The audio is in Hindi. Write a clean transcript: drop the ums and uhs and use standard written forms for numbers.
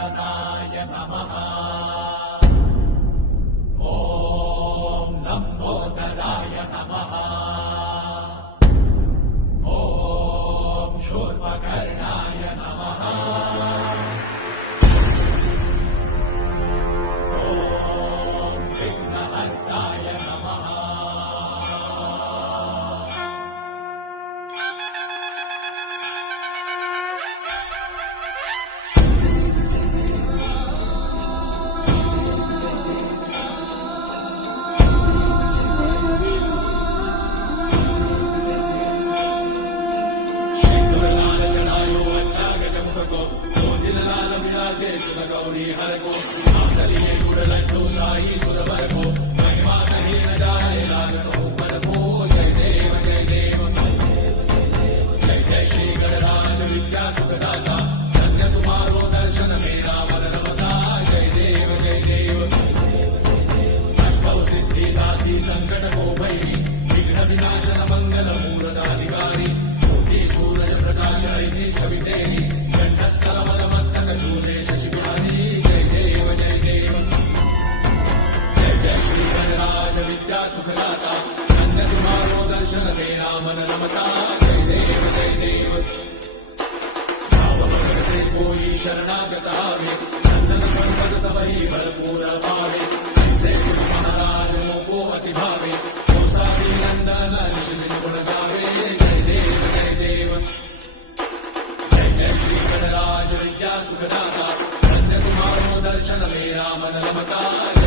गजाननाय नमः। ॐ लम्बोदराय नमः। ॐ शूर्पकर्णाय नमः। ॐ विघ्नहर्ताय नमः। गौरी हर को आंतरिये गुड़ लड्डू साई सुरवर को महिमा कही न जाए लागत ऊपर को। जय देव जय देव जय जय श्री गणराज विद्या सुखदाता। धन्य तुम्हारो दर्शन मेरा मन रमता। जय देव जय देव अष्टौ सिद्धि दासी संकट को भैरी विघ्न विनाशन मंगल मूर्धाधिकारी। कोटि सूरज प्रकाश ऐसी छवि तेरी कंठस्थल मदमस्तक चूले शशि विद्या सुखदाता। धन्य तुम्हारो दर्शन मेरा मन रमता। जय देव जय देव भाव से कोई शरणागत आवे। सन्नत संपद सबही भरपूर पावे। ऐसे महाराज को अति भावे। सारी नंदन निश्चित गुण गावे। जय देव जय देव जय जय श्री गणराज विद्या सुखदाता। धन्य तुम्हारो दर्शन मेरा मन रमता।